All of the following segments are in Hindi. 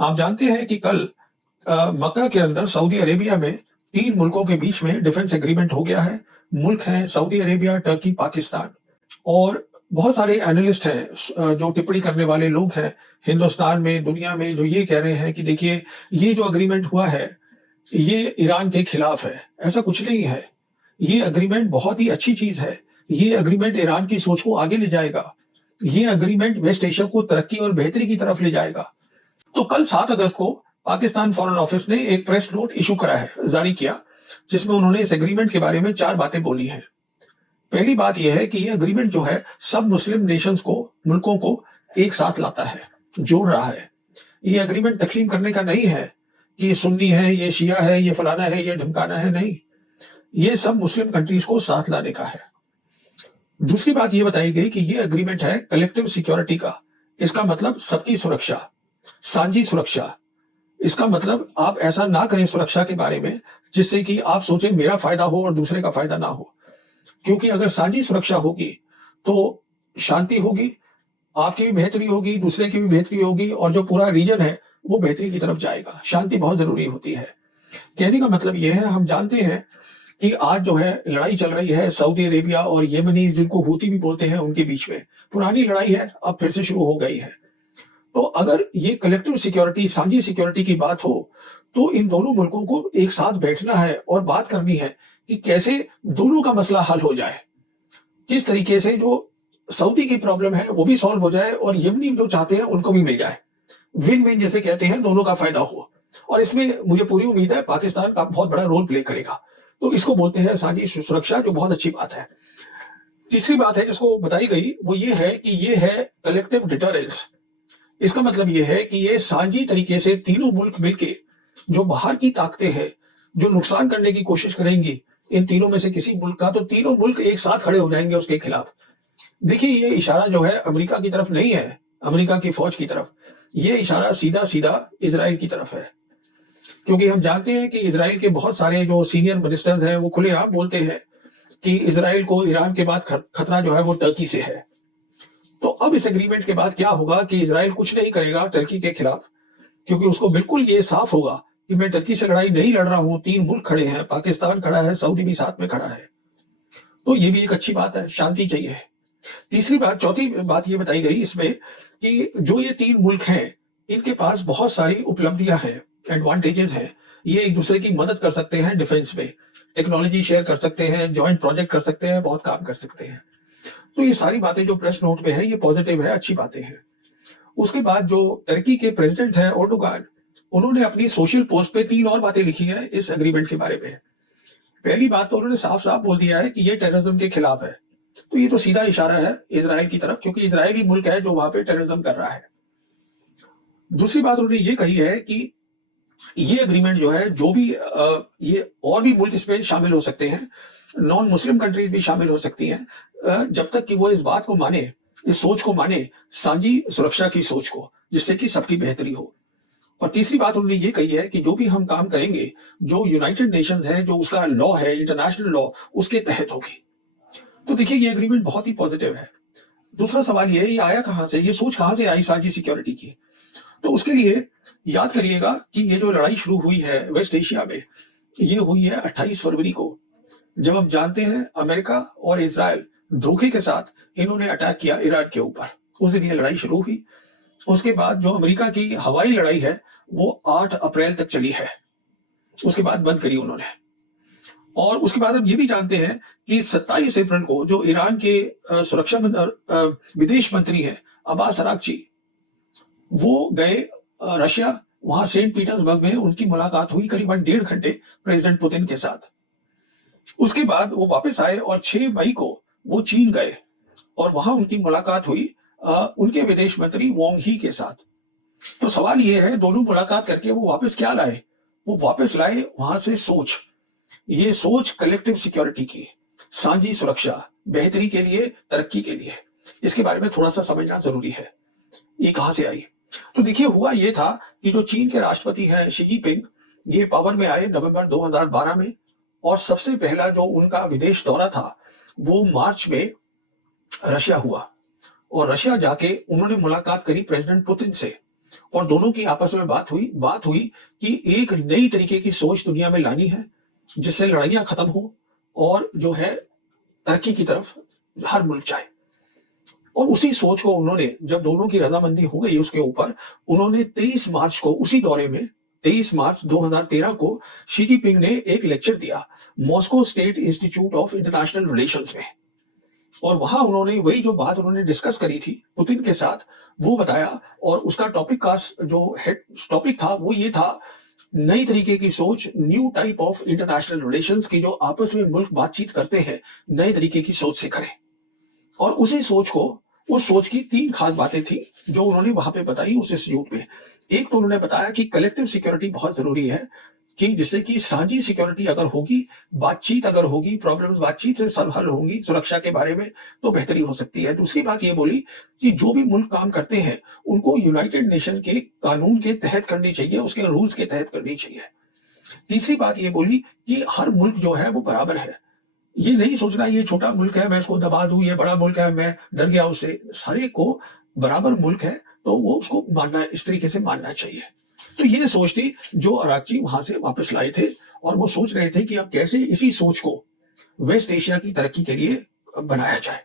आप जानते हैं कि कल मक्का के अंदर सऊदी अरेबिया में 3 मुल्कों के बीच में डिफेंस एग्रीमेंट हो गया है। मुल्क हैं सऊदी अरेबिया, टर्की, पाकिस्तान। और बहुत सारे एनालिस्ट हैं जो टिप्पणी करने वाले लोग हैं हिंदुस्तान में, दुनिया में, जो ये कह रहे हैं कि देखिए ये जो एग्रीमेंट हुआ है, ये ईरान के खिलाफ है। ऐसा कुछ नहीं है। ये एग्रीमेंट बहुत ही अच्छी चीज़ है। ये एग्रीमेंट ईरान की सोच को आगे ले जाएगा। ये एग्रीमेंट वेस्ट एशिया को तरक्की और बेहतरी की तरफ ले जाएगा। तो कल 7 अगस्त को पाकिस्तान फॉरेन ऑफिस ने एक प्रेस नोट इश्यू करा है, जारी किया, जिसमें उन्होंने इस एग्रीमेंट के बारे में 4 बातें बोली हैं। पहली बात यह है कि ये एग्रीमेंट जो है सब मुस्लिम नेशंस को, मुल्कों को एक साथ लाता है, जोड़ रहा है। ये एग्रीमेंट तकसीम करने का नहीं है कि ये सुन्नी है, ये शिया है, ये फलाना है, ये ढमकाना है, नहीं। ये सब मुस्लिम कंट्रीज को साथ लाने का है। दूसरी बात ये बताई गई कि ये एग्रीमेंट है कलेक्टिव सिक्योरिटी का। इसका मतलब सबकी सुरक्षा, साझी सुरक्षा। इसका मतलब आप ऐसा ना करें सुरक्षा के बारे में जिससे कि आप सोचें मेरा फायदा हो और दूसरे का फायदा ना हो। क्योंकि अगर साझी सुरक्षा होगी तो शांति होगी, आपकी भी बेहतरी होगी, दूसरे की भी बेहतरी होगी, और जो पूरा रीजन है वो बेहतरी की तरफ जाएगा। शांति बहुत जरूरी होती है। कहने का मतलब ये है, हम जानते हैं कि आज जो है लड़ाई चल रही है सऊदी अरेबिया और येमनीज, जिनको हूती भी बोलते हैं, उनके बीच में। पुरानी लड़ाई है, अब फिर से शुरू हो गई है। तो अगर ये कलेक्टिव सिक्योरिटी, साझी सिक्योरिटी की बात हो, तो इन दोनों मुल्कों को एक साथ बैठना है और बात करनी है कि कैसे दोनों का मसला हल हो जाए। किस तरीके से जो सऊदी की प्रॉब्लम है वो भी सॉल्व हो जाए और यमनी जो चाहते हैं उनको भी मिल जाए। विन विन जैसे कहते हैं, दोनों का फायदा हो। और इसमें मुझे पूरी उम्मीद है पाकिस्तान का बहुत बड़ा रोल प्ले करेगा। तो इसको बोलते हैं साझी सुरक्षा, जो बहुत अच्छी बात है। तीसरी बात है जिसको बताई गई वो ये है कि ये है कलेक्टिव डिटरेंस। इसका मतलब ये है कि ये साझी तरीके से तीनों मुल्क मिलके जो बाहर की ताकतें हैं जो नुकसान करने की कोशिश करेंगी इन तीनों में से किसी मुल्क का, तो तीनों मुल्क एक साथ खड़े हो जाएंगे उसके खिलाफ। देखिए ये इशारा जो है अमेरिका की तरफ नहीं है, अमेरिका की फौज की तरफ। ये इशारा सीधा सीधा इजराइल की तरफ है। क्योंकि हम जानते हैं कि इजराइल के बहुत सारे जो सीनियर मिनिस्टर्स हैं वो खुलेआम बोलते हैं कि इजराइल को ईरान के बाद खतरा जो है वो टर्की से है। तो अब इस एग्रीमेंट के बाद क्या होगा कि इजराइल कुछ नहीं करेगा टर्की के खिलाफ, क्योंकि उसको बिल्कुल ये साफ होगा कि मैं टर्की से लड़ाई नहीं लड़ रहा हूं। 3 मुल्क खड़े हैं, पाकिस्तान खड़ा है, सऊदी भी साथ में खड़ा है। तो ये भी एक अच्छी बात है, शांति चाहिए। तीसरी बात, चौथी बात ये बताई गई इसमें कि जो ये 3 मुल्क हैं, इनके पास बहुत सारी उपलब्धियां हैं, एडवांटेजेस हैं। ये एक दूसरे की मदद कर सकते हैं डिफेंस में, टेक्नोलॉजी शेयर कर सकते हैं, जॉइंट प्रोजेक्ट कर सकते हैं, बहुत काम कर सकते हैं। तो ये सारी बातें जो प्रेस नोट में है ये पॉजिटिव है, अच्छी बातें हैं। उसके बाद जो टर्की के प्रेसिडेंट है एर्दोगान, उन्होंने अपनी सोशल पोस्ट पे 3 और बातें लिखी हैं इस एग्रीमेंट के बारे में। पहली बात तो उन्होंने साफ-साफ बोल दिया है कि ये टेररिज्म के खिलाफ है। तो ये तो सीधा इशारा है इज़राइल की तरफ, क्योंकि इज़राइल ही मुल्क है जो वहां पे टेररिज्म कर रहा है। दूसरी बात उन्होंने ये कही है कि ये एग्रीमेंट जो है, जो भी ये और भी मुल्क इसमें शामिल हो सकते हैं, नॉन मुस्लिम कंट्रीज भी शामिल हो सकती हैं, जब तक कि वो इस बात को माने, इस सोच को माने, साझी सुरक्षा की सोच को, जिससे कि सबकी बेहतरी हो। और तीसरी बात उन्होंने ये कही है कि जो भी हम काम करेंगे, जो यूनाइटेड नेशंस है, जो उसका लॉ है, इंटरनेशनल लॉ, उसके तहत होगी। तो देखिए ये एग्रीमेंट बहुत ही पॉजिटिव है। दूसरा सवाल ये आया कहां से, ये सोच कहां से आई साझी सिक्योरिटी की? तो उसके लिए याद करिएगा कि ये जो लड़ाई शुरू हुई है वेस्ट एशिया में, ये हुई है 28 फरवरी को, जब हम जानते हैं अमेरिका और इजराइल धोखे के साथ इन्होंने अटैक किया ईरान के ऊपर। उस दिन ये लड़ाई शुरू हुई। उसके बाद जो अमेरिका की हवाई लड़ाई है वो 8 अप्रैल तक चली है, उसके बाद बंद करी उन्होंने। और उसके बाद हम ये भी जानते हैं कि 27 अप्रैल को जो ईरान के विदेश मंत्री हैं अब्बास अरागची, वो गए रशिया। वहां सेंट पीटर्सबर्ग में उनकी मुलाकात हुई करीबन 1.5 घंटे प्रेसिडेंट पुतिन के साथ। उसके बाद वो वापस आए और 6 मई को वो चीन गए और वहां उनकी मुलाकात हुई उनके विदेश मंत्री वांग ही के साथ। तो सवाल ये है, दोनों मुलाकात करके वो वापस क्या लाए? वो वापस लाए वहां से सोच, ये सोच कलेक्टिव सिक्योरिटी की, साझी सुरक्षा, बेहतरी के लिए, तरक्की के लिए। इसके बारे में थोड़ा सा समझना जरूरी है, ये कहां से आई। तो देखिए हुआ ये था कि जो चीन के राष्ट्रपति हैं शी जिनपिंग, ये पावर में आए नवंबर 2012 में, और सबसे पहला जो उनका विदेश दौरा था वो मार्च में रशिया हुआ। और रशिया जाके उन्होंने मुलाकात करी प्रेसिडेंट पुतिन से। और दोनों की आपस में बात हुई कि एक नई तरीके की सोच दुनिया में लानी है, जिससे लड़ाइयाँ खत्म हो और जो है तरक्की की तरफ हर मुल्क जाए। और उसी सोच को उन्होंने, जब दोनों की रज़ामंदी हो गई उसके ऊपर, उन्होंने 23 मार्च को, उसी दौरे में 23 मार्च 2013 को शी जिनपिंग ने एक लेक्चर दिया Moscow state institute of international relations में। और वहां उन्होंने वही जो बात उन्होंने डिस्कस करी थी पुतिन के साथ, वो बताया। और उसका टॉपिक का जो हेड टॉपिक था वो ये था, नई तरीके की सोच, new type of international relations की, जो आपस में मुल्क बातचीत करते हैं नए तरीके की सोच से करें। और उसी सोच को, उस सोच की 3 खास बातें थी जो उन्होंने वहां पे बताई उस इंस्टीट्यूट में। एक तो उन्होंने बताया कि कलेक्टिव सिक्योरिटी बहुत जरूरी है, कि जिससे कि साझी सिक्योरिटी अगर होगी, बातचीत अगर होगी, प्रॉब्लम्स बातचीत से सब हल होंगी सुरक्षा के बारे में, तो बेहतरी हो सकती है। दूसरी बात ये बोली कि जो भी मुल्क काम करते हैं उनको यूनाइटेड नेशन के कानून के तहत करनी चाहिए, उसके रूल्स के तहत करनी चाहिए। तीसरी बात ये बोली कि हर मुल्क जो है वो बराबर है। ये नहीं सोचना ये छोटा मुल्क है मैं इसको दबा दूं, ये बड़ा मुल्क है मैं डर गया उससे। सारे को बराबर मुल्क है तो वो उसको मानना, इस तरीके से मानना चाहिए। तो ये सोच थी जो अरागची वहां से वापस लाए थे। और वो सोच रहे थे कि अब कैसे इसी सोच को वेस्ट एशिया की तरक्की के लिए बनाया जाए।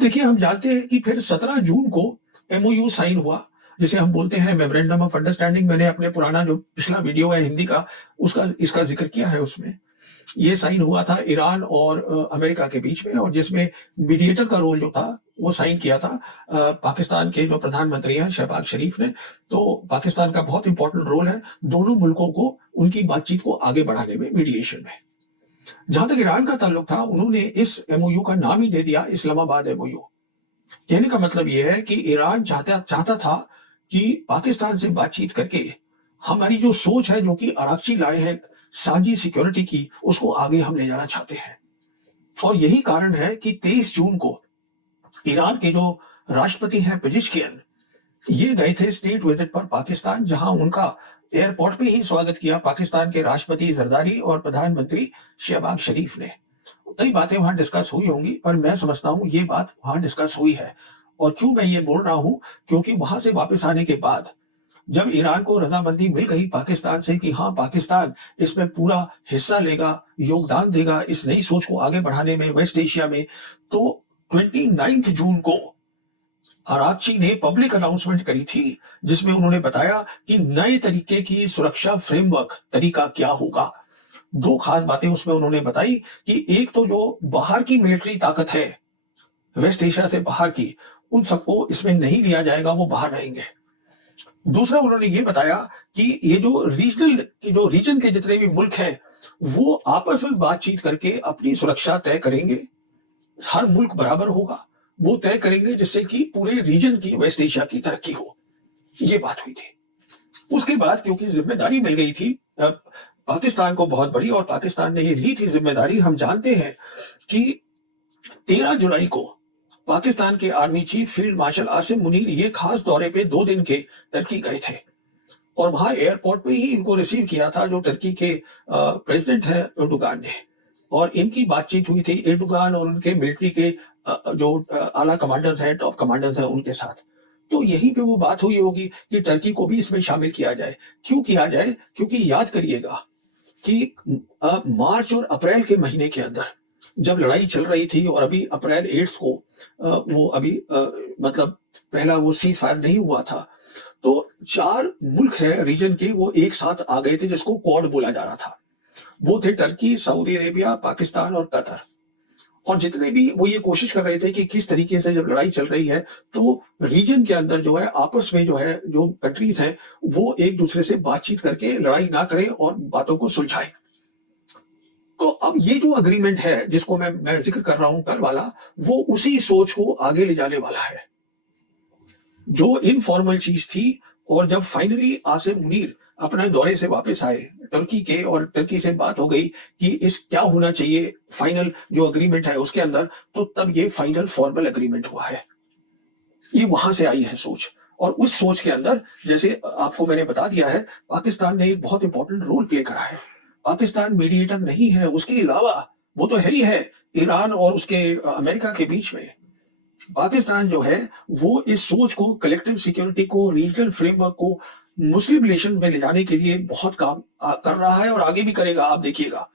देखिए, हम जानते हैं कि फिर 17 जून को एमओयू साइन हुआ, जिसे हम बोलते हैं मेमोरेंडम ऑफ अंडरस्टैंडिंग। मैंने अपने पुराना जो पिछला वीडियो है हिंदी का, उसका इसका जिक्र किया है। उसमें ये साइन हुआ था ईरान और अमेरिका के बीच में, और जिसमें मीडिएटर का रोल जो था वो साइन किया था पाकिस्तान के जो प्रधानमंत्री हैं शहबाज शरीफ ने। तो पाकिस्तान का बहुत इंपॉर्टेंट रोल है दोनों मुल्कों को उनकी बातचीत को आगे बढ़ाने में, मीडिएशन में। जहां तक ईरान का ताल्लुक था, उन्होंने इस एमओयू का नाम ही दे दिया इस्लामाबाद एमओयू। कहने का मतलब यह है कि ईरान चाहता था कि पाकिस्तान से बातचीत करके हमारी जो सोच है, जो कि अरागची लाए हैं साझी सिक्योरिटी की, उसको आगे हम ले जाना चाहते हैं। और यही कारण है कि 23 जून को ईरान के जो राष्ट्रपति हैं पेजिशकियन, ये गए थे स्टेट विजिट पर पाकिस्तान, जहां उनका एयरपोर्ट पे ही स्वागत किया पाकिस्तान के राष्ट्रपति जरदारी और प्रधानमंत्री शहबाज शरीफ ने। कई बातें वहां डिस्कस हुई होंगी, पर मैं समझता हूं ये बात वहां डिस्कस हुई है। और क्यों मैं ये बोल रहा हूं, क्योंकि वहां से वापस आने के बाद जब ईरान को रजामंदी मिल गई पाकिस्तान से कि हाँ पाकिस्तान इसमें पूरा हिस्सा लेगा, योगदान देगा इस नई सोच को आगे बढ़ाने में वेस्ट एशिया में, तो 29 जून को अरागची ने पब्लिक अनाउंसमेंट करी थी, जिसमें उन्होंने बताया कि नए तरीके की सुरक्षा फ्रेमवर्क तरीका क्या होगा। 2 खास बातें उसमें उन्होंने बताई कि एक तो जो बाहर की मिलिट्री ताकत है वेस्ट एशिया से बाहर की, उन सबको इसमें नहीं लिया जाएगा, वो बाहर रहेंगे। दूसरा उन्होंने ये बताया कि ये जो रीजन के जितने भी मुल्क हैं, वो आपस में बातचीत करके अपनी सुरक्षा तय करेंगे। हर मुल्क बराबर होगा, वो तय करेंगे जिससे कि पूरे रीजन की, वेस्ट एशिया की तरक्की हो। ये बात हुई थी। उसके बाद क्योंकि जिम्मेदारी मिल गई थी पाकिस्तान को बहुत बड़ी, और पाकिस्तान ने ये ली थी जिम्मेदारी। हम जानते हैं कि 13 जुलाई को पाकिस्तान के army chief field marshal Asim Munir ये खास दौरे पे 2 दिन के टर्की गए थे। और वहां एयरपोर्ट पे ही इनको रिसीव किया था जो टर्की के प्रेसिडेंट है एर्डोगान ने। और इनकी बातचीत हुई थी एर्डोगान और उनके मिलिट्री के जो आला कमांडर्स हैं, टॉप कमांडर्स हैं, उनके साथ। तो यहीं पे वो बात हुई होगी कि टर्की को भी इसमें शामिल किया जाए। क्यों किया जाए? क्योंकि याद करिएगा कि मार्च और अप्रैल के महीने के अंदर जब लड़ाई चल रही थी, और अभी अप्रैल 8 को वो अभी मतलब पहला वो सीज फायर नहीं हुआ था, तो 4 मुल्क है रीजन के, वो एक साथ आ गए थे जिसको क्वाड बोला जा रहा था। वो थे टर्की, सऊदी अरेबिया, पाकिस्तान और कतर। और जितने भी वो ये कोशिश कर रहे थे कि किस तरीके से जब लड़ाई चल रही है तो रीजन के अंदर जो है आपस में जो है जो कंट्रीज हैं वो एक दूसरे से बातचीत करके लड़ाई ना करें और बातों को सुलझाएं। तो अब ये जो अग्रीमेंट है जिसको मैं जिक्र कर रहा हूं कल वाला, वो उसी सोच को आगे ले जाने वाला है जो इनफॉर्मल चीज थी। और जब फाइनली आसिम मुनीर अपने दौरे से वापस आए टर्की के, और टर्की से बात हो गई कि इस क्या होना चाहिए फाइनल जो अग्रीमेंट है उसके अंदर, तो तब ये फाइनल फॉर्मल अग्रीमेंट हुआ है। ये वहां से आई है सोच। और उस सोच के अंदर, जैसे आपको मैंने बता दिया है, पाकिस्तान ने एक बहुत इंपॉर्टेंट रोल प्ले करा है। पाकिस्तान मीडिएटर नहीं है, उसके अलावा वो तो है ही है ईरान और उसके अमेरिका के बीच में। पाकिस्तान जो है वो इस सोच को, कलेक्टिव सिक्योरिटी को, रीजनल फ्रेमवर्क को मुस्लिम रिलेशंस में ले जाने के लिए बहुत काम कर रहा है और आगे भी करेगा, आप देखिएगा।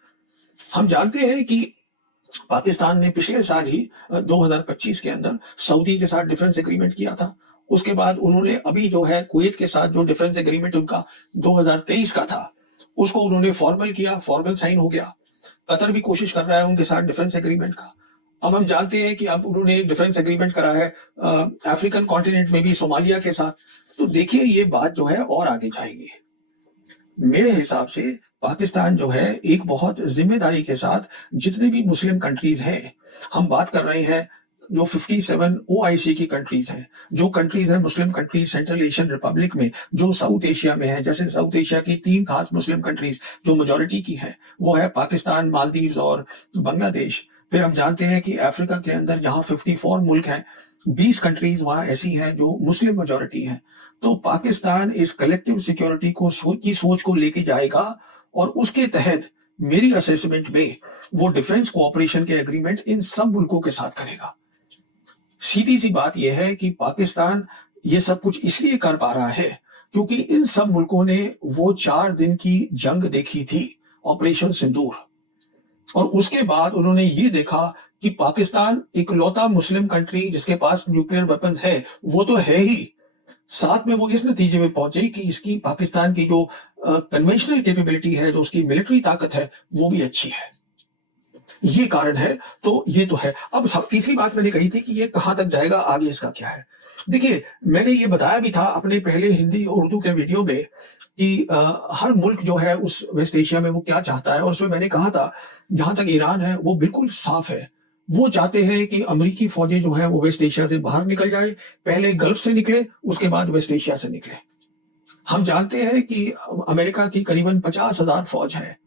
हम जानते हैं कि पाकिस्तान ने पिछले साल ही 2025 के अंदर सऊदी के साथ डिफेंस एग्रीमेंट किया था। उसके बाद उन्होंने अभी जो है कुवैत के साथ जो डिफेंस एग्रीमेंट उनका 2023 का था, उसको उन्होंने फॉर्मल किया, फॉर्मल साइन हो गया। कतर भी कोशिश कर रहा है उनके साथ डिफेंस एग्रीमेंट का। अब हम जानते हैं कि अब उन्होंने एक डिफेंस एग्रीमेंट करा है अफ्रीकन कॉन्टिनेंट में भी, सोमालिया के साथ। तो देखिए ये बात जो है और आगे जाएगी। मेरे हिसाब से पाकिस्तान जो है एक बहुत जिम्मेदारी के साथ जितने भी मुस्लिम कंट्रीज हैं, हम बात कर रहे हैं जो 57 ओआईसी की कंट्रीज हैं, जो कंट्रीज हैं Muslim countries central Asian Republic में, जो साउथ एशिया में है। जैसे साउथ एशिया की 3 खास मुस्लिम कंट्रीज जो मेजोरिटी की है, वो है पाकिस्तान, मालदीव्स और बांग्लादेश। फिर हम जानते हैं कि अफ्रीका के अंदर जहां 54 मुल्क हैं, 20 कंट्रीज वहां ऐसी हैं जो मुस्लिम मेजोरिटी हैं। तो पाकिस्तान इस कलेक्टिव सिक्योरिटी को की सोच को लेके जाएगा और उसके तहत मेरी असेसमेंट में वो डिफेंस कोऑपरेशन के एग्रीमेंट इन सब मुल्कों के साथ करेगा। सीधी सी बात यह है कि पाकिस्तान ये सब कुछ इसलिए कर पा रहा है क्योंकि इन सब मुल्कों ने वो 4 दिन की जंग देखी थी, ऑपरेशन सिंदूर। और उसके बाद उन्होंने ये देखा कि पाकिस्तान इकलौता मुस्लिम कंट्री जिसके पास न्यूक्लियर वेपन्स है, वो तो है ही। साथ में वो इस नतीजे में पहुंचे कि इसकी पाकिस्तान की जो कन्वेंशनल कैपेबिलिटी है, जो उसकी मिलिट्री ताकत है, वो भी अच्छी है। ये कारण है। तो ये तो है। अब तीसरी बात मैंने कही थी कि ये कहां तक जाएगा, आगे इसका क्या है। देखिए, मैंने ये बताया भी था अपने पहले हिंदी और उर्दू के वीडियो में कि हर मुल्क जो है उस वेस्ट एशिया में वो क्या चाहता है, और उसमें मैंने कहा था जहां तक ईरान है वो बिल्कुल साफ है। वो चाहते हैं कि अमेरिकी फौजें जो है वो वेस्ट एशिया से बाहर निकल जाए, पहले गल्फ से निकले, उसके बाद वेस्ट एशिया से निकले। हम जानते हैं कि अमेरिका की करीबन 50,000 फौज है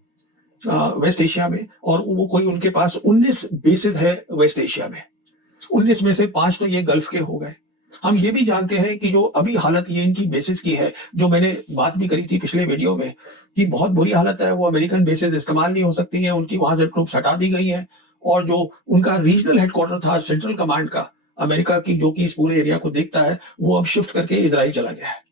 वेस्ट एशिया में, और वो कोई उनके पास 19 बेसिस है वेस्ट एशिया में। 19 में से 5 तो ये गल्फ के हो गए। हम ये भी जानते हैं कि जो अभी हालत ये इनकी बेसिस की है, जो मैंने बात भी करी थी पिछले वीडियो में, कि बहुत बुरी हालत है। वो अमेरिकन बेसिस इस्तेमाल नहीं हो सकती है, उनकी वहां से ट्रूप्स हटा दी गई है। और जो उनका रीजनल हेडक्वार्टर था सेंट्रल कमांड का अमेरिका की, जो कि इस पूरे एरिया को देखता है, वो अब शिफ्ट करके इजराइल चला गया है।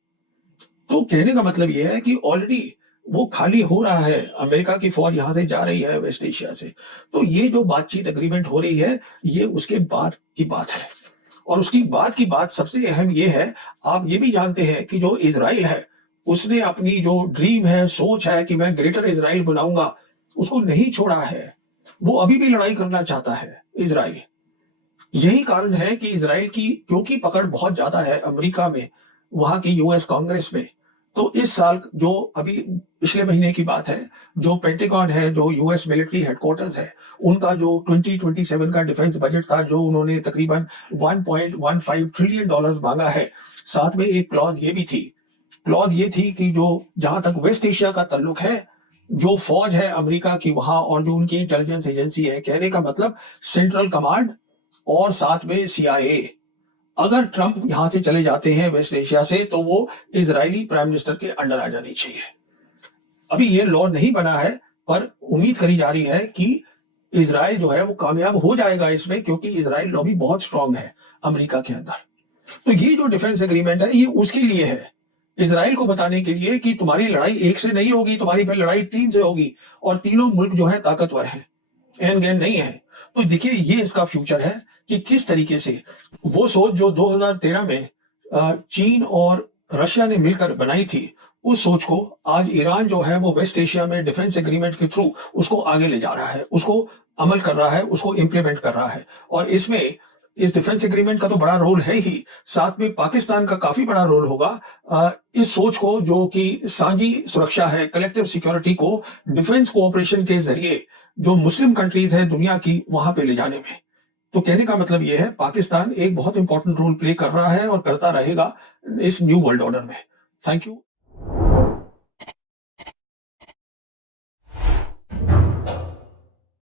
तो कहने का मतलब ये है कि ऑलरेडी वो खाली हो रहा है, अमेरिका की फौज यहां से जा रही है वेस्ट एशिया से। तो ये जो बातचीत एग्रीमेंट हो रही है, ये उसके बाद की बात है। और उसकी बाद की बात सबसे अहम ये है, आप ये भी जानते हैं कि जो इजराइल है, उसने अपनी जो ड्रीम है, सोच है कि मैं ग्रेटर इजराइल बनाऊंगा, उसको नहीं छोड़ा है। वो अभी भी लड़ाई करना चाहता है इजराइल। यही कारण है कि इजराइल की क्योंकि पकड़ बहुत ज्यादा है अमेरिका में, वहां की यूएस कांग्रेस में। तो इस साल जो अभी पिछले महीने की बात है, जो पेंटागन है, जो यूएस मिलिट्री हेडक्वार्टर्स है, उनका जो 2027 का डिफेंस बजट था, जो उन्होंने तकरीबन 1.15 ट्रिलियन डॉलर्स मांगा है, साथ में एक क्लॉज ये भी थी। क्लॉज ये थी कि जो जहां तक वेस्ट एशिया का ताल्लुक है, जो फौज है अमेरिका की वहां, और जो उनकी इंटेलिजेंस एजेंसी है, कहने का मतलब सेंट्रल कमांड और साथ में सीआईए, अगर ट्रंप यहां से चले जाते हैं वेस्ट एशिया से, तो वो इजरायली प्राइम मिनिस्टर के अंडर आ जानी चाहिए। अभी ये लॉ नहीं बना है, पर उम्मीद करी जा रही है कि इजराइल जो है वो कामयाब हो जाएगा इसमें, क्योंकि इजराइल लॉबी बहुत स्ट्रांग है अमेरिका के अंदर। तो ये जो डिफेंस एग्रीमेंट है, ये उसके लिए है, इजराइल को बताने के लिए कि तुम्हारी लड़ाई एक से नहीं होगी, तुम्हारी लड़ाई 3 से होगी, और तीनों मुल्क जो है ताकतवर है, एन गैन नहीं है। तो देखिए, ये इसका फ्यूचर है कि किस तरीके से वो सोच जो 2013 में चीन और रशिया ने मिलकर बनाई थी, उस सोच को आज ईरान जो है वो वेस्ट एशिया में डिफेंस एग्रीमेंट के थ्रू उसको आगे ले जा रहा है, उसको अमल कर रहा है, उसको इंप्लीमेंट कर रहा है। और इसमें इस डिफेंस एग्रीमेंट का तो बड़ा रोल है ही, साथ में पाकिस्तान का काफी बड़ा रोल होगा इस सोच को, जो कि साझी सुरक्षा है, कलेक्टिव सिक्योरिटी को डिफेंस कोऑपरेशन के जरिए जो मुस्लिम कंट्रीज है दुनिया की, वहां पे ले जाने में। तो कहने का मतलब यह है, पाकिस्तान एक बहुत इंपॉर्टेंट रोल प्ले कर रहा है और करता रहेगा इस न्यू वर्ल्ड ऑर्डर में। Thank you.